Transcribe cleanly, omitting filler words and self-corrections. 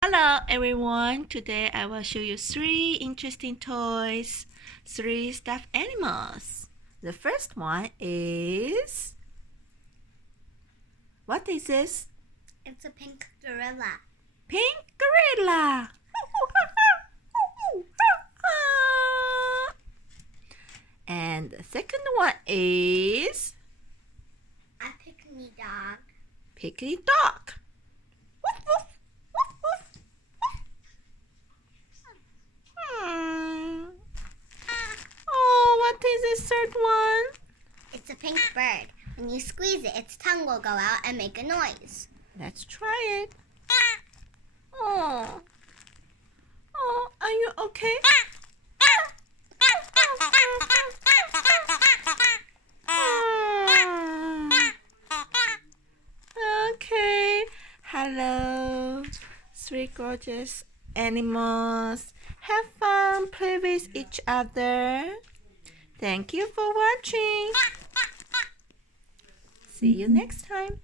Hello everyone, today I will show you 3 interesting toys, 3 stuffed animals. The first one is... What is this? It's a pink gorilla. Pink gorilla! And the second one is... A pygmy dog. Pygmy dog. Oh, what is this third one? It's a pink bird. When you squeeze it, its tongue will go out and make a noise. Let's try it. Oh, are you okay? Okay. Hello, 3 gorgeous animals. Have fun, play with each other. Thank you for watching. See you next time.